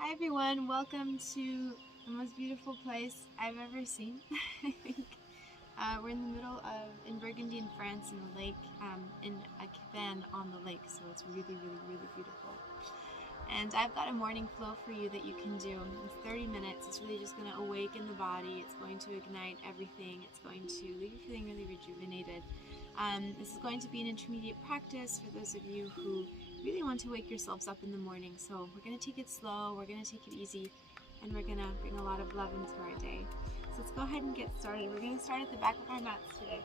Hi everyone, welcome to the most beautiful place I've ever seen. I think we're in the middle of, in Burgundy in France, in a lake, in a cabin on the lake, so it's really, really, really beautiful. And I've got a morning flow for you that you can do. It's 30 minutes, it's really just going to awaken the body, it's going to ignite everything, it's going to leave you feeling really rejuvenated. This is going to be an intermediate practice for those of you who really want to wake yourselves up in the morning. So we're going to take it slow, we're going to take it easy, and we're going to bring a lot of love into our day. So let's go ahead and get started. We're going to start at the back of our mats today.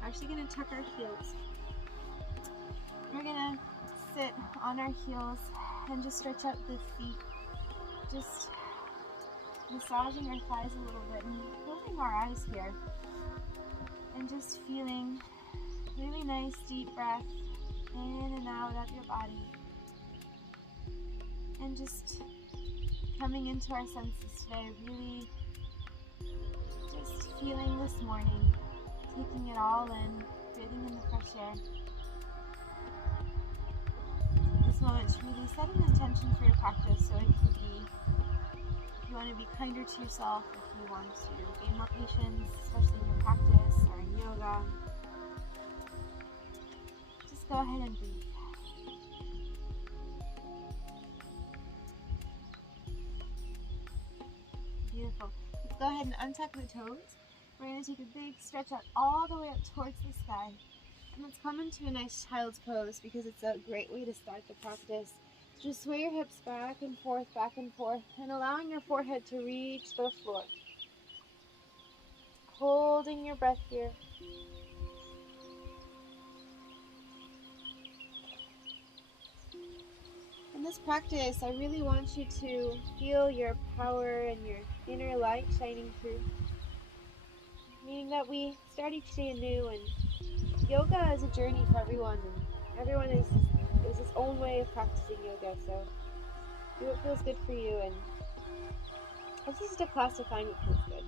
We're actually going to tuck our heels. We're going to sit on our heels and just stretch out the feet, just massaging our thighs a little bit and closing our eyes here and just feeling really nice deep breath in and out of your body, and just coming into our senses today, really just feeling this morning, taking it all in, breathing in the fresh air. This moment's really set an intention for your practice, so it can be, if you want to be kinder to yourself, if you want to gain more patience, especially in your practice or in yoga, just go ahead and breathe. Beautiful. Let's go ahead and untuck the toes. We're going to take a big stretch out all the way up towards the sky. And let's come into a nice child's pose because it's a great way to start the practice. Just sway your hips back and forth, and allowing your forehead to reach the floor. Holding your breath here. In this practice, I really want you to feel your power and your inner light shining through. Meaning that we start each day anew, and yoga is a journey for everyone, and everyone there's its own way of practicing yoga, so do what feels good for you, and this is just a class to find what feels good.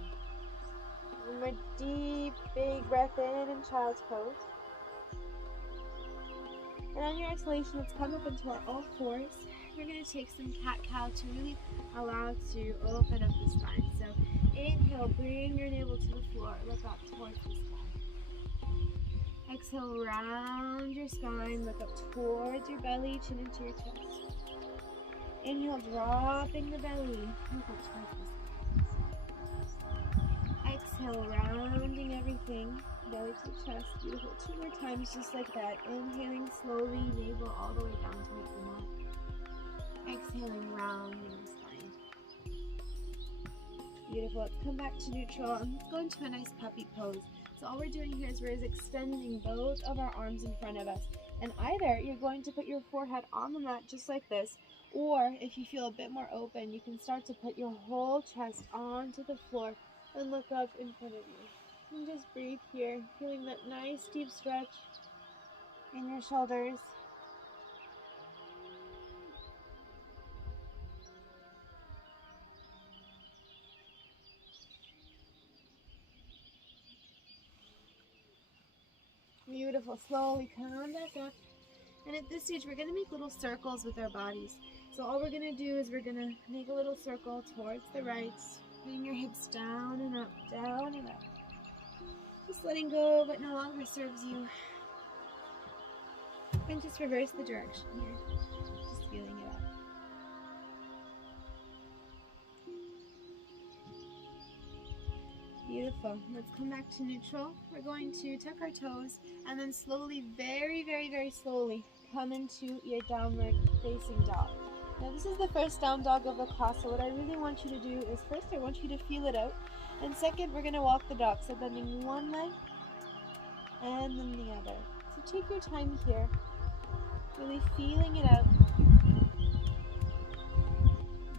One more deep, big breath in child's pose. And on your exhalation, let's come up into our all fours. We're going to take some cat-cow to really allow to open up the spine. So inhale, bring your navel to the floor, look up towards the sky. Exhale, round your spine, look up towards your belly, chin into your chest. Inhale, dropping the belly, look up towards the sky. Exhale, rounding everything, belly to the chest. Beautiful. 2 more times, just like that. Inhaling slowly, navel all the way down to make the mat. Exhaling, rounding the spine. Beautiful. Let's come back to neutral and let's go into a nice puppy pose. So all we're doing here is we're extending both of our arms in front of us. And either you're going to put your forehead on the mat just like this, or if you feel a bit more open, you can start to put your whole chest onto the floor and look up in front of you. And just breathe here, feeling that nice deep stretch in your shoulders. Beautiful. Slowly come back up. And at this stage, we're going to make little circles with our bodies. So all we're going to do is we're going to make a little circle towards the right, bring your hips down and up, down and up. Just letting go what no longer serves you. And just reverse the direction here. Just feeling it out. Beautiful. Let's come back to neutral. We're going to tuck our toes and then slowly, very, very, very slowly, come into your downward facing dog. Now this is the first down dog of the class, so what I really want you to do is first I want you to feel it out, and second we're going to walk the dog, so bending one leg and then the other. So take your time here, really feeling it out.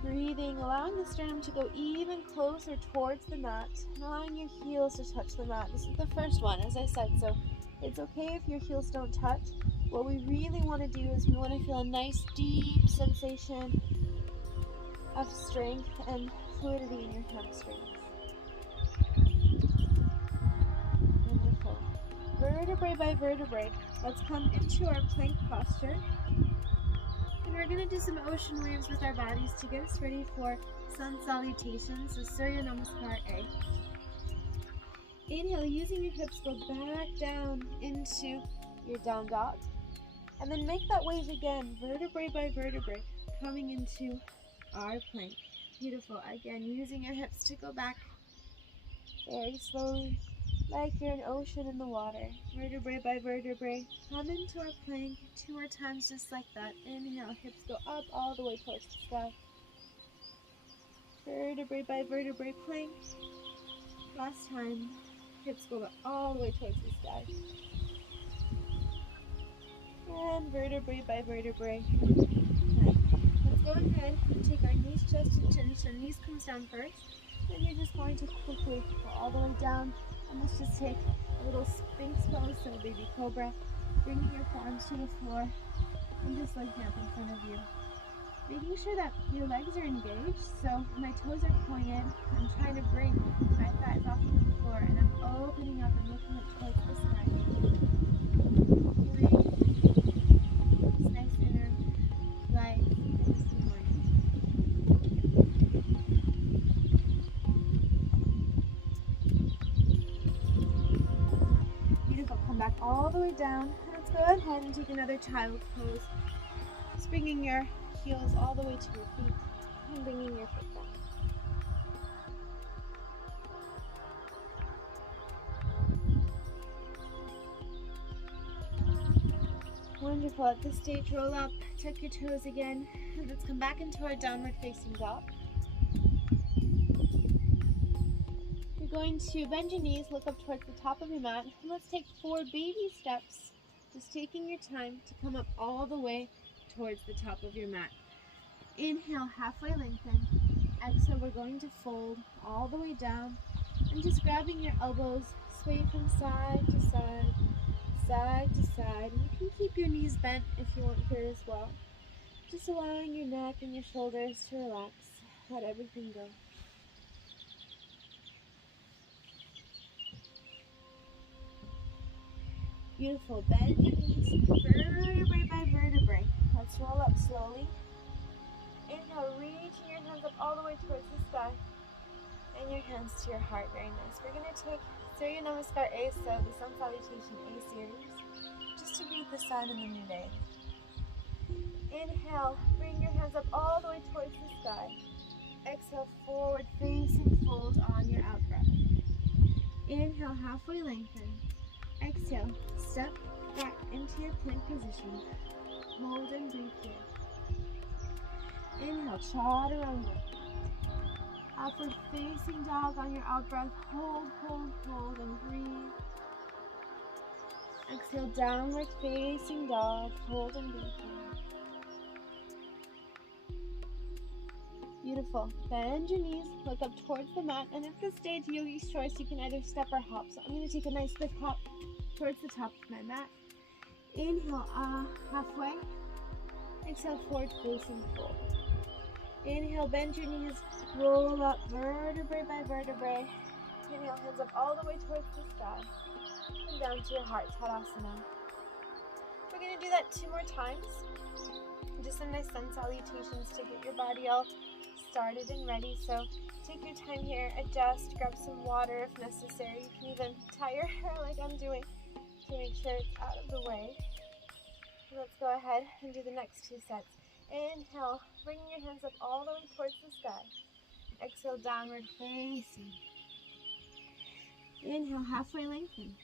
Breathing, allowing the sternum to go even closer towards the mat, and allowing your heels to touch the mat. This is the first one, as I said, so it's okay if your heels don't touch. What we really want to do is we want to feel a nice deep sensation of strength and fluidity in your hamstrings. Wonderful. Vertebrae by vertebrae, let's come into our plank posture. And we're going to do some ocean waves with our bodies to get us ready for sun salutations, so Surya Namaskar A. Inhale, using your hips, go back down into your down dog. And then make that wave again, vertebrae by vertebrae, coming into our plank. Beautiful. Again, using your hips to go back very slowly, like you're an ocean in the water. Vertebrae by vertebrae, come into our plank 2 more times just like that. Inhale, hips go up all the way towards the sky. Vertebrae by vertebrae plank. Last time, hips go up all the way towards the sky. And vertebrae by vertebrae plank. Let's go ahead and take our knees, chest, and chin. So knees comes down first. Then you're just going to quickly go all the way down. And let's just take a little Sphinx pose, so baby Cobra. Bringing your forearms to the floor and just looking up in front of you. Making sure that your legs are engaged, so my toes are pointed. I'm trying to bring my thighs off of the floor, and I'm opening up and looking up towards the sky. Feeling this nice inner light this morning. Beautiful. Come back all the way down. Let's go ahead and take another child's pose. Just bringing your heels all the way to your feet and bringing your foot back. Wonderful. At this stage, roll up, tuck your toes again, and let's come back into our downward facing dog. You're going to bend your knees, look up towards the top of your mat, and let's take 4 baby steps, just taking your time to come up all the way towards the top of your mat. Inhale, halfway lengthen. Exhale, we're going to fold all the way down and just grabbing your elbows, sway from side to side, side to side. You can keep your knees bent if you want here as well. Just allowing your neck and your shoulders to relax. Let everything go. Beautiful. Bend your knees, vertebrae by vertebrae. Let's roll up slowly. Inhale, reaching your hands up all the way towards the sky. And your hands to your heart. Very nice. We're going to take Surya Namaskar A, so the Sun Salutation A series, just to greet the sun in the new day. Inhale, bring your hands up all the way towards the sky. Exhale, forward facing fold on your out breath. Inhale, halfway lengthen. Exhale, step back into your plank position. Hold and breathe here. Inhale, chaturanga. Upward facing dog on your out breath. Hold, hold, hold, and breathe. Exhale, downward facing dog. Hold and breathe here. Beautiful. Bend your knees, look up towards the mat, and at this stage, yogi's choice, you can either step or hop. So I'm going to take a nice big hop towards the top of my mat. Inhale, halfway. Exhale, forward facing fold. Inhale, bend your knees, roll up vertebrae by vertebrae. Inhale, hands up all the way towards the sky and down to your heart, Tadasana. We're going to do that 2 more times. Just some nice sun salutations to get your body all started and ready. So take your time here, adjust, grab some water if necessary. You can even tie your hair like I'm doing to make sure it's out of the way. Let's go ahead and do the next 2 sets. Inhale, bringing your hands up all the way towards the sky. Exhale, downward facing. Inhale, halfway lengthen.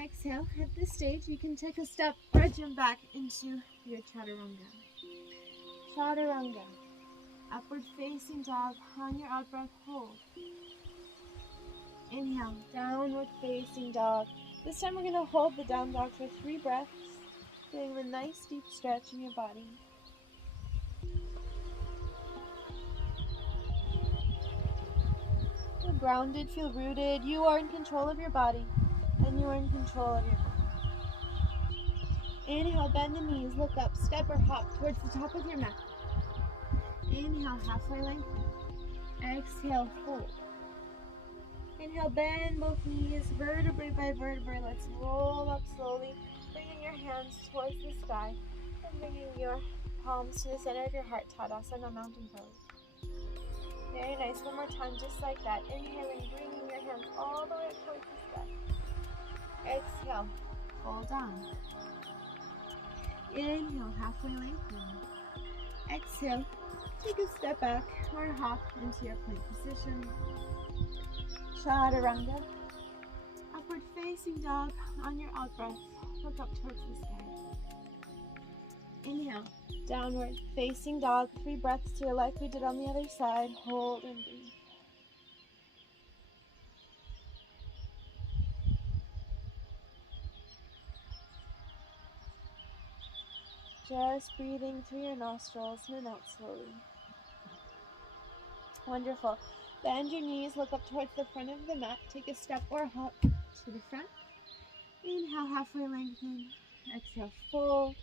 Exhale, at this stage, you can take a step or jump back into your chaturanga. Chaturanga. Upward facing dog on your out breath, hold. Inhale, downward facing dog. This time we're going to hold the down dog for 3 breaths, getting a nice deep stretch in your body. Feel grounded, feel rooted. You are in control of your body, and you are in control of your mind. Inhale, bend the knees, look up, step or hop towards the top of your mat. Inhale, halfway lengthen. Exhale, fold. Inhale, bend both knees, vertebrae by vertebrae. Let's roll up slowly, bringing your hands towards the sky and bringing your palms to the center of your heart, Tadasana, mountain pose. Very nice. One more time, just like that. Inhaling, bringing your hands all the way up towards the sky. Exhale, fold down. Inhale, halfway lengthen. Exhale, take a step back or hop into your plank position. Chaturanga. Upward facing dog on your out breath. Look up towards the sky. Inhale, downward facing dog. 3 breaths here like we did on the other side. Hold and breathe. Just breathing through your nostrils in and out slowly. Wonderful. Bend your knees, look up towards the front of the mat. Take a step or hop to the front. Inhale, halfway lengthen. Exhale, fold.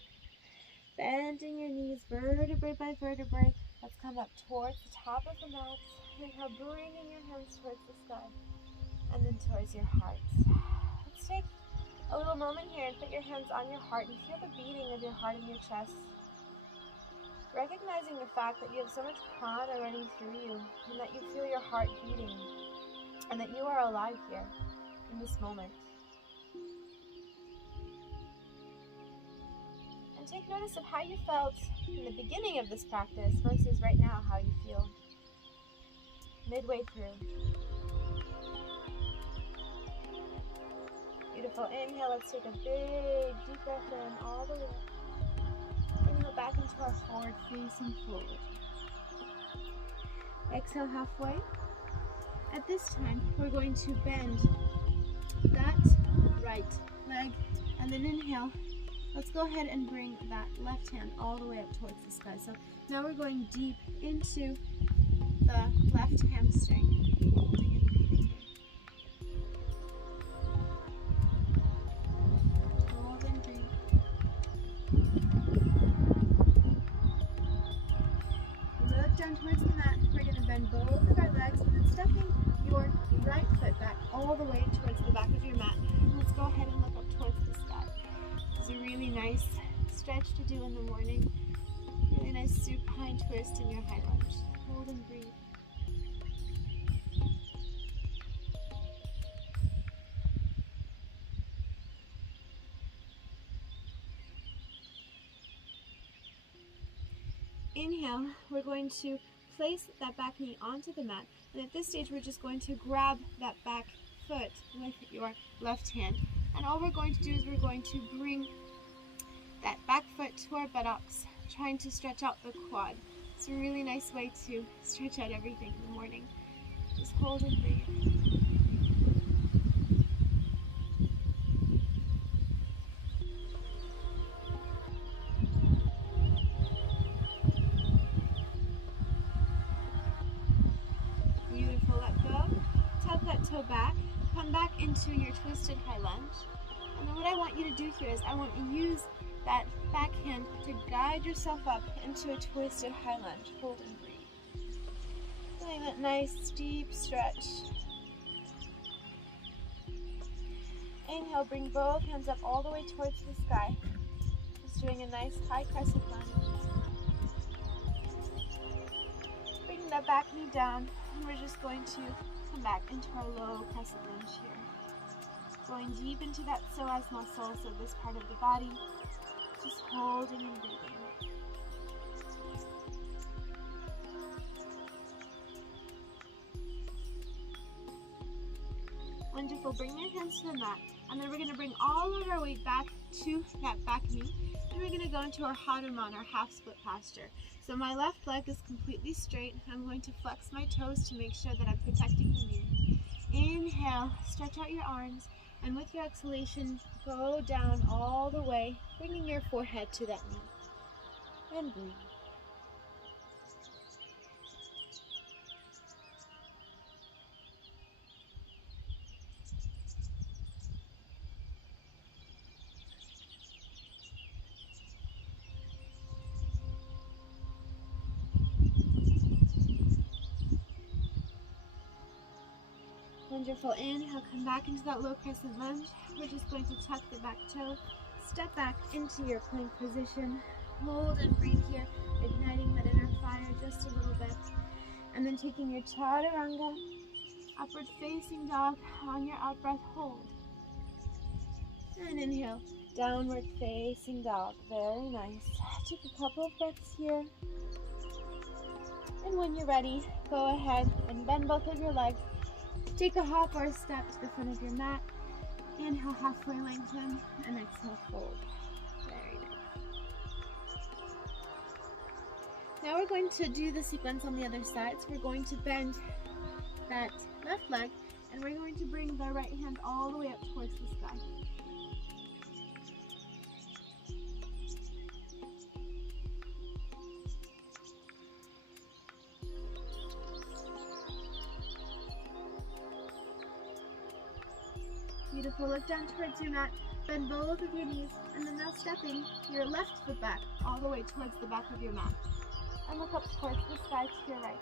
Bending your knees vertebrae by vertebrae. Let's come up towards the top of the mat. Inhale, bringing your hands towards the sky. And then towards your heart. Let's take a little moment here and put your hands on your heart and feel the beating of your heart in your chest. Recognizing the fact that you have so much prana running through you and that you feel your heart beating and that you are alive here in this moment. And take notice of how you felt in the beginning of this practice versus right now how you feel midway through. Beautiful. Inhale, let's take a big deep breath in all the way up. Inhale back into our forward facing fold. Exhale halfway. At this time, we're going to bend that right leg and then inhale. Let's go ahead and bring that left hand all the way up towards the sky. So now we're going deep into the left hamstring. Holding and breathing here. Hold and breathe. Look down towards the mat. We're going to bend both of our legs and then stepping your right foot back all the way towards the back of your mat. Let's go ahead and look up towards the sky. This is a really nice stretch to do in the morning. Really nice supine twist in your high lunge. Hold and breathe. Inhale, we're going to place that back knee onto the mat, and at this stage we're just going to grab that back foot with your left hand, and all we're going to do is we're going to bring that back foot to our buttocks, trying to stretch out the quad. It's a really nice way to stretch out everything in the morning. Just hold and breathe. Back, come back into your twisted high lunge, and then what I want you to do here is I want you to use that back hand to guide yourself up into a twisted high lunge. Hold and breathe. Feeling that nice deep stretch. Inhale, bring both hands up all the way towards the sky. Just doing a nice high crescent lunge. Bring that back knee down, and we're just going to come back into our low crescent lunge here. Going deep into that psoas muscle, so this part of the body. Just holding and breathing. Wonderful. Bring your hands to the mat, and then we're going to bring all of our weight back to that back knee, and we're going to go into our Hanuman, our half split posture. So my left leg is completely straight. I'm going to flex my toes to make sure that I'm protecting the knee. Inhale, stretch out your arms, and with your exhalation, go down all the way, bringing your forehead to that knee. And breathe. Wonderful. Inhale, come back into that low crescent lunge. We're just going to tuck the back toe, step back into your plank position, Hold and breathe here, igniting that inner fire just a little bit. And then taking your chaturanga, upward facing dog. On your out breath, hold. And inhale, downward facing dog. Very nice. Take a couple of breaths here. And when you're ready, go ahead and bend both of your legs. Take a hop or a step to the front of your mat. Inhale, halfway lengthen, and exhale, fold. Very nice. Now we're going to do the sequence on the other side. So we're going to bend that left leg, and we're going to bring the right hand all the way up towards the sky. Beautiful. Look down towards your mat. Bend both of your knees, and then now stepping your left foot back all the way towards the back of your mat. And look up towards the sky to your right hand.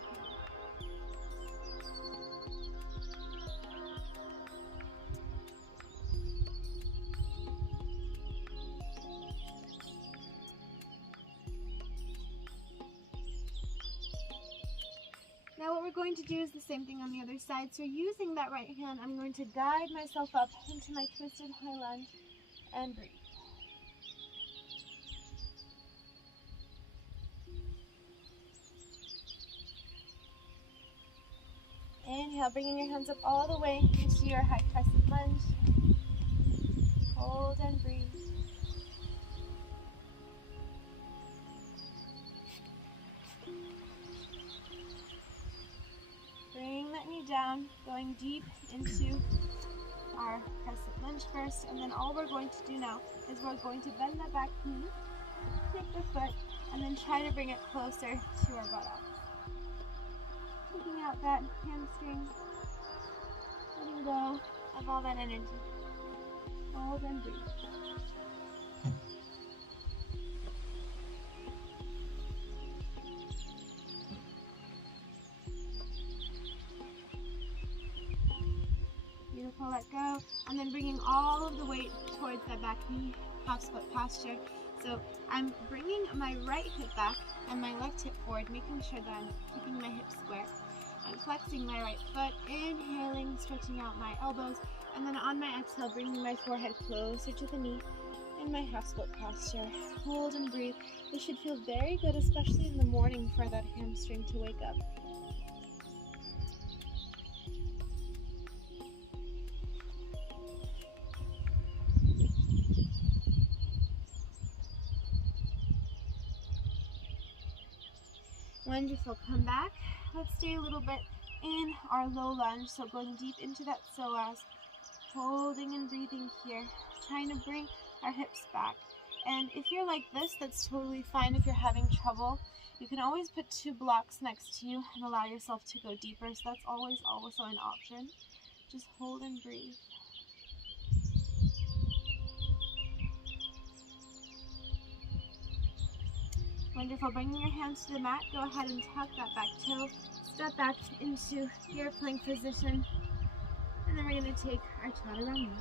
Now what we're going to do is the same thing on the other side. So using that right hand, I'm going to guide myself up into my twisted high lunge and breathe. Inhale, bringing your hands up all the way into your high crescent lunge. Hold and breathe. Bring that knee down, going deep into our crescent lunge first, and then all we're going to do now is we're going to bend that back knee, take the foot, and then try to bring it closer to our buttocks. Taking out that hamstring, letting go of all that energy. Hold and breathe. Beautiful, let go, and then bringing all of the weight towards that back knee, half split posture. So I'm bringing my right hip back and my left hip forward, making sure that I'm keeping my hips square. I'm flexing my right foot, inhaling, stretching out my elbows, and then on my exhale, bringing my forehead closer to the knee in my half split posture. Hold and breathe. This should feel very good, especially in the morning for that hamstring to wake up. Wonderful, come back. Let's stay a little bit in our low lunge, so going deep into that psoas, holding and breathing here, trying to bring our hips back. And if you're like this, that's totally fine. If you're having trouble, you can always put two blocks next to you and allow yourself to go deeper, so that's always also an option. Just hold and breathe. Wonderful, bringing your hands to the mat, go ahead and tuck that back toe, step back into your plank position, and then we're going to take our chaturanga.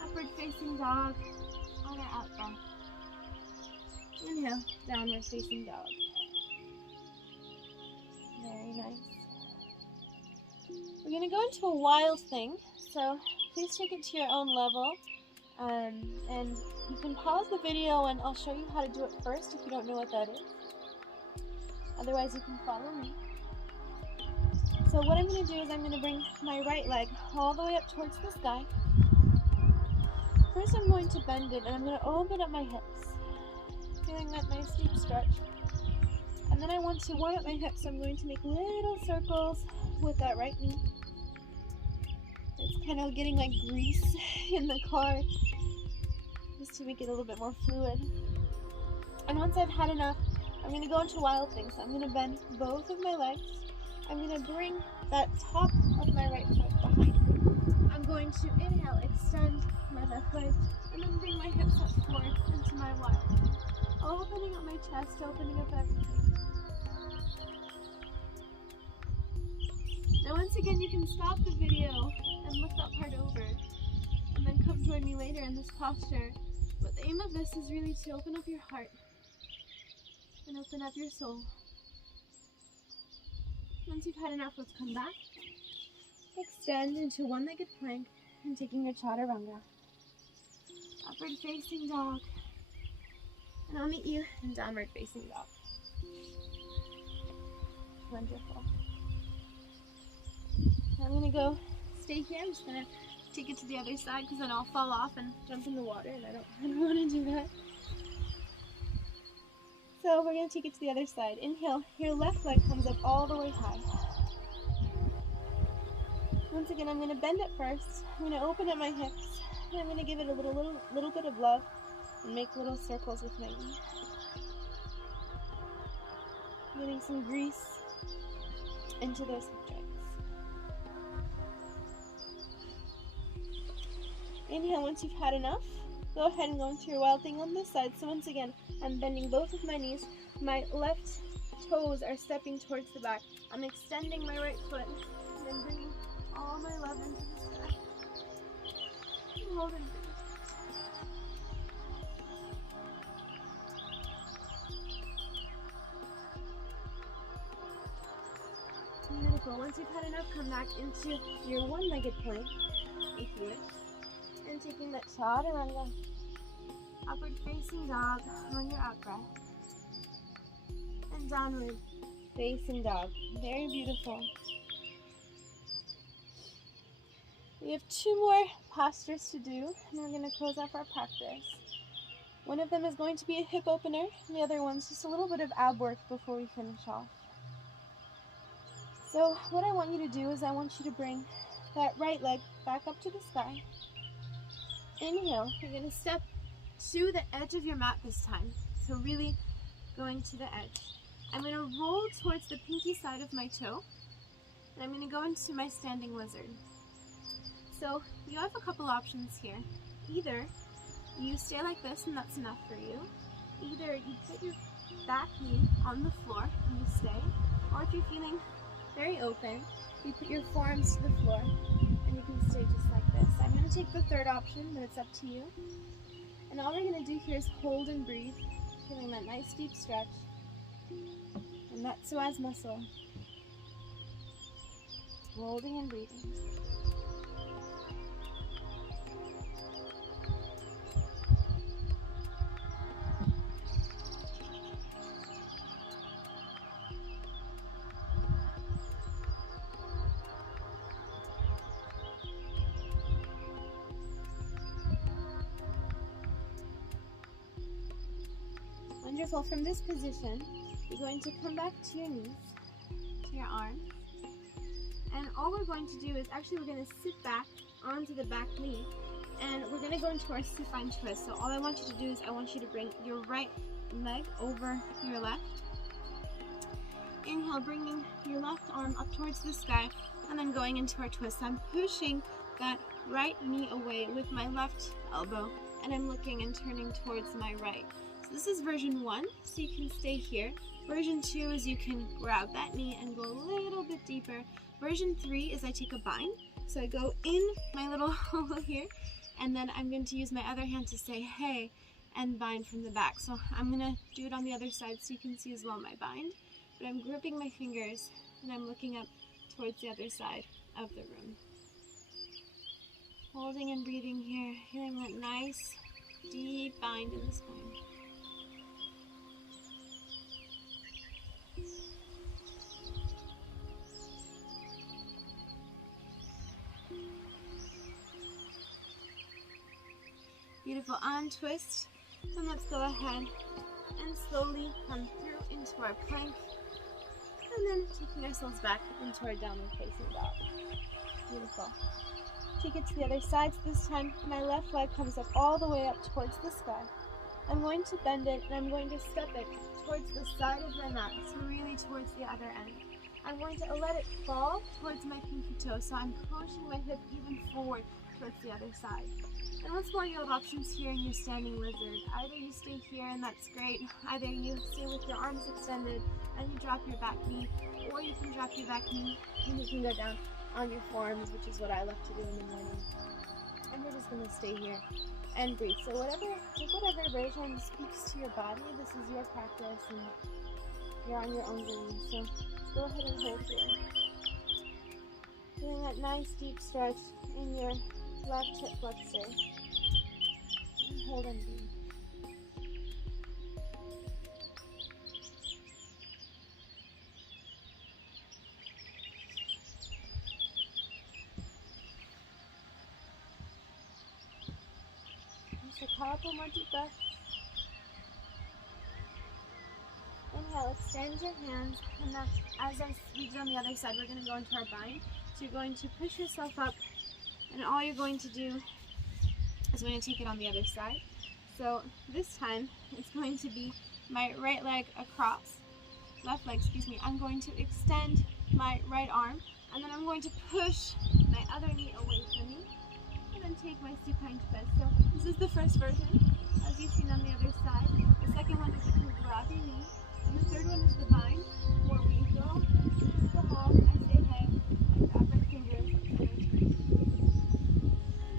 Upward facing dog on our out breath. Inhale, downward facing dog. Very nice. We're going to go into a wild thing, so please take it to your own level. And you can pause the video and I'll show you how to do it first if you don't know what that is. Otherwise you can follow me. So what I'm going to do is I'm going to bring my right leg all the way up towards the sky. First I'm going to bend it and I'm going to open up my hips. Feeling that nice deep stretch. And then I want to warm up my hips, so I'm going to make little circles with that right knee. It's kind of getting like grease in the car, just to make it a little bit more fluid. And once I've had enough, I'm going to go into wild things. I'm going to bend both of my legs. I'm going to bring that top of my right foot behind me. I'm going to inhale, extend my left leg, and then bring my hips up forward into my wild. Opening up my chest, opening up everything. Now once again, you can stop the video and look that part over, and then come join me later in this posture. But the aim of this is really to open up your heart and open up your soul. Once you've had enough, let's come back. Extend into one-legged plank and taking your chaturanga. Upward facing dog. And I'll meet you in downward facing dog. Wonderful. I'm going to go stay here. I'm just going to take it to the other side because then I'll fall off and jump in the water, and I don't want to do that. So we're going to take it to the other side. Inhale, your left leg comes up all the way high. Once again, I'm going to bend it first. I'm going to open up my hips, and I'm going to give it a little bit of love and make little circles with my knee. Getting some grease into those hip joints. Inhale once you've had enough. Go ahead and go into your wild thing on this side. So once again, I'm bending both of my knees. My left toes are stepping towards the back. I'm extending my right foot and I'm bringing all my love into the sky. Holding. Beautiful. Once you've had enough, come back into your one-legged plank, if you wish. And taking that chaturanga, upward facing dog on your out breath, and downward facing dog. Very beautiful. We have 2 more postures to do, and we're going to close off our practice. One of them is going to be a hip opener, and the other one's just a little bit of ab work before we finish off. So what I want you to do is I want you to bring that right leg back up to the sky. Inhale, you're going to step to the edge of your mat this time. So really going to the edge. I'm going to roll towards the pinky side of my toe. And I'm going to go into my standing lizard. So you have a couple options here. Either you stay like this and that's enough for you. Either you put your back knee on the floor and you stay. Or if you're feeling very open, you put your forearms to the floor and you can stay just like this. I'm going to take the third option, but it's up to you. And all we're going to do here is hold and breathe, feeling that nice deep stretch and that psoas muscle. Holding and breathing. Wonderful. From this position, you're going to come back to your knees, to your arms, and all we're going to do is actually we're going to sit back onto the back knee, and we're going to go into our supine twist. So all I want you to do is I want you to bring your right leg over your left. Inhale, bringing your left arm up towards the sky, and then going into our twist. I'm pushing that right knee away with my left elbow, and I'm looking and turning towards my right. So this is version 1, so you can stay here. Version 2 is you can grab that knee and go a little bit deeper. Version 3 is I take a bind. So I go in my little hole here, and then I'm going to use my other hand to say hey and bind from the back. So I'm going to do it on the other side so you can see as well my bind. But I'm gripping my fingers and I'm looking up towards the other side of the room. Holding and breathing here, feeling that nice deep bind in the spine. Beautiful. Untwist, and let's go ahead and slowly come through into our plank, and then taking ourselves back into our downward facing dog. Beautiful. Take it to the other side. So this time my left leg comes up all the way up towards the sky. I'm going to bend it and I'm going to step it towards the side of my mat, so really towards the other end. I'm going to let it fall towards my pinky toe, so I'm pushing my hip even forward towards the other side. And once more, you have options here in your standing lizard. Either you stay here and that's great, either you stay with your arms extended and you drop your back knee, or you can drop your back knee and you can go down on your forearms, which is what I love to do in the morning. And we're just gonna stay here and breathe. So take whatever version speaks to your body. This is your practice and you're on your own journey. So let's go ahead and hold here. Feeling that nice deep stretch in your left hip flexor. And hold and breathe. Just a couple more deep breaths. Inhale, extend your hands, and then as we did on the other side, we're going to go into our bind. So you're going to push yourself up, and all you're going to do is going to take it on the other side. So this time, it's going to be my right leg across, left leg, excuse me. I'm going to extend my right arm, and then I'm going to push my other knee away from me, and then take my supine twist. So this is the first version, as you've seen on the other side. The second one is if you grab your knee. And the third one is the bind, where we go to the hall, I say hey, I grab my fingers, and I turn.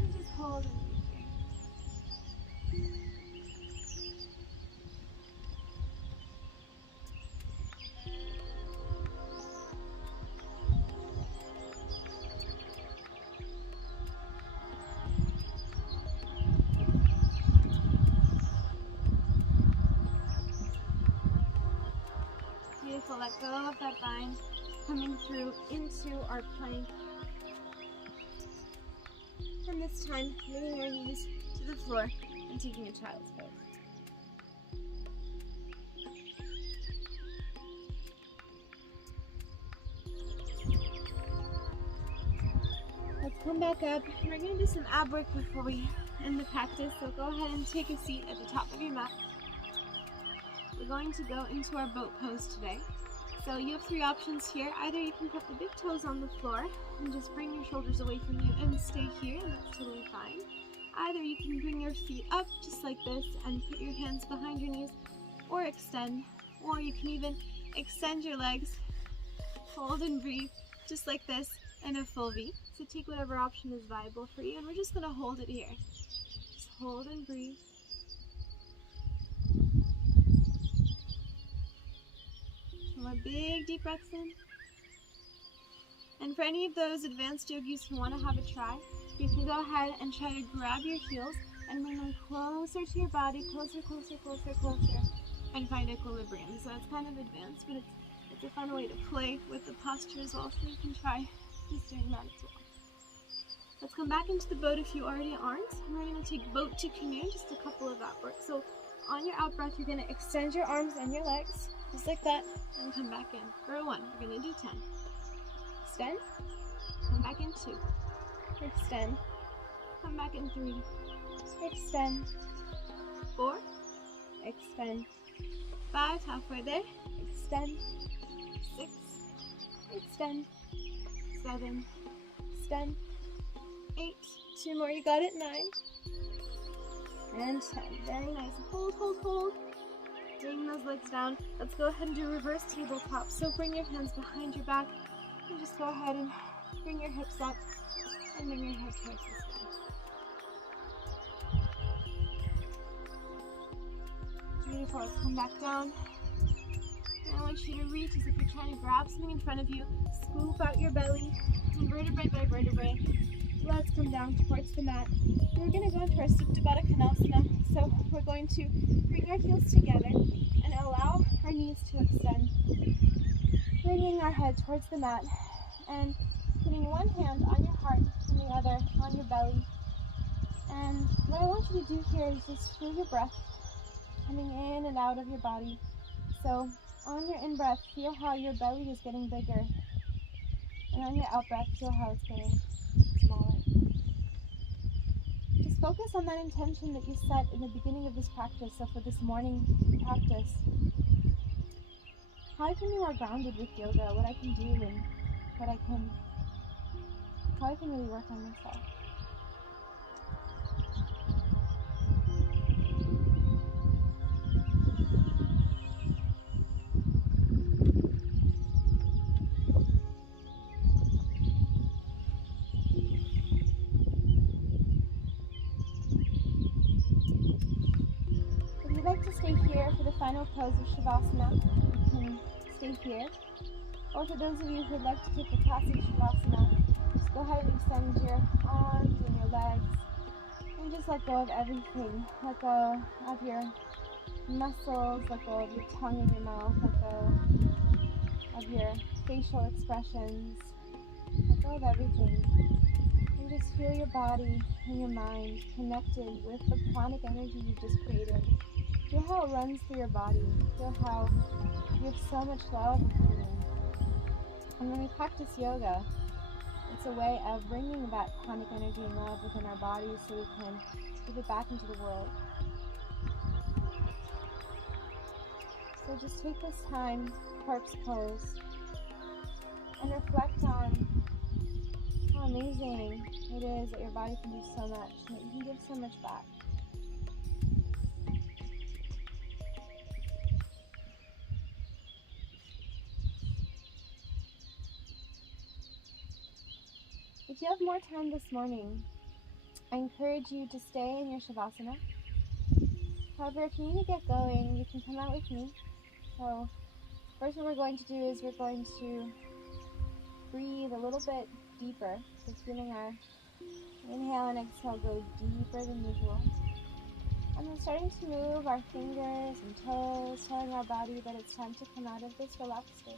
And just hold and breathe here. Beautiful, let go of that bind, coming through into our plank. And this time, moving our knees to the floor and taking a child's pose. Let's come back up. We're going to do some ab work before we end the practice, so go ahead and take a seat at the top of your mat. We're going to go into our boat pose today. So you have three options here. Either you can put the big toes on the floor and just bring your shoulders away from you and stay here, and that's totally fine. Either you can bring your feet up just like this and put your hands behind your knees or extend, or you can even extend your legs, hold and breathe just like this in a full V. So take whatever option is viable for you, and we're just going to hold it here. Just hold and breathe. More big deep breaths in. And for any of those advanced yogis who want to have a try, you can go ahead and try to grab your heels and bring them closer to your body, closer, closer, closer, closer, and find equilibrium. So it's kind of advanced, but it's a fun way to play with the posture as well, so you can try just doing that as well. Let's come back into the boat if you already aren't. And we're going to take boat to canoe, just a couple of that work. So on your out breath, you're going to extend your arms and your legs, just like that, and come back in. For 1, we're going to do 10. Extend, come back in 2. Extend, come back in 3. Extend, 4. Extend, 5, halfway there. Extend, 6. Extend, 7. Extend, 8. 2 more, you got it. 9. And 10. Very nice. Hold, hold, hold. Bring those legs down. Let's go ahead and do reverse tabletop. So bring your hands behind your back and just go ahead and bring your hips up and bring your head towards the sky. Beautiful. Let's come back down. And I want you to reach as if you're trying to grab something in front of you. Scoop out your belly, and vertebrae by vertebrae. Let's come down towards the mat. We're going to go into our Supta Baddha Konasana. So we're going to bring our heels together and allow our knees to extend. Bringing our head towards the mat and putting one hand on your heart and the other on your belly. And what I want you to do here is just feel your breath coming in and out of your body. So on your in-breath, feel how your belly is getting bigger. And on your out-breath, feel how it's getting smaller. Just focus on that intention that you set in the beginning of this practice. So for this morning practice, how I can be more grounded with yoga, what I can do, and how I can really work on myself. final pose of Shavasana, you can stay here. Or for those of you who would like to take the classic Shavasana, just go ahead and extend your arms and your legs. And just let go of everything. Let go of your muscles, let go of your tongue in your mouth, let go of your facial expressions, let go of everything. And just feel your body and your mind connected with the pranic energy you've just created. Feel how it runs through your body. Feel how you have so much love and healing. And when we practice yoga, it's a way of bringing that pranic energy and love within our bodies so we can give it back into the world. So just take this time, corpse pose, and reflect on how amazing it is that your body can do so much and that you can give so much back. If you have more time this morning, I encourage you to stay in your Shavasana. However, if you need to get going, you can come out with me. So first what we're going to do is we're going to breathe a little bit deeper. So feeling our inhale and exhale go deeper than usual. And then starting to move our fingers and toes, telling our body that it's time to come out of this relaxed state.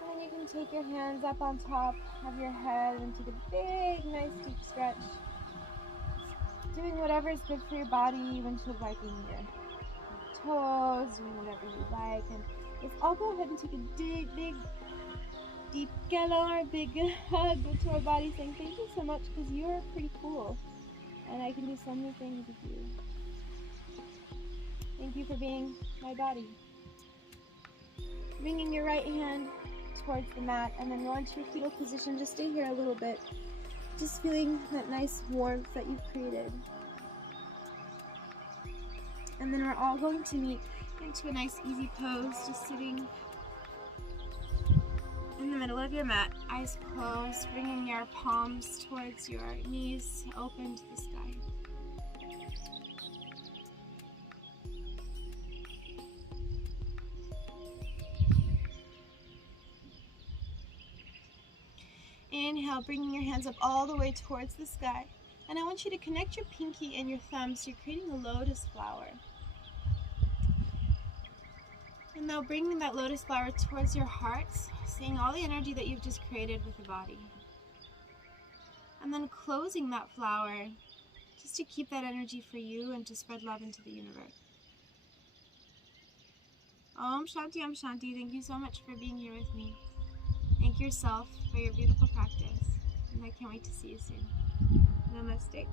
And then you can take your hands up on top of your head and take a big, nice deep stretch. Doing whatever is good for your body, windshield wiping your toes, doing whatever you like. And let's all go ahead and take a big, deep galar, big hug to our body, saying thank you so much because you're pretty cool and I can do so many things with you. Thank you for being my body. Bringing your right hand towards the mat and then go into your fetal position. Just stay here a little bit. Just feeling that nice warmth that you've created. And then we're all going to meet into a nice easy pose, just sitting in the middle of your mat, eyes closed, bringing your palms towards your knees, open to the sky. Inhale, bringing your hands up all the way towards the sky. And I want you to connect your pinky and your thumb so you're creating a lotus flower. And now bringing that lotus flower towards your heart, seeing all the energy that you've just created with the body. And then closing that flower just to keep that energy for you and to spread love into the universe. Om Shanti, Om Shanti. Thank you so much for being here with me. Thank yourself for your beautiful practice. And I can't wait to see you soon. Namaste.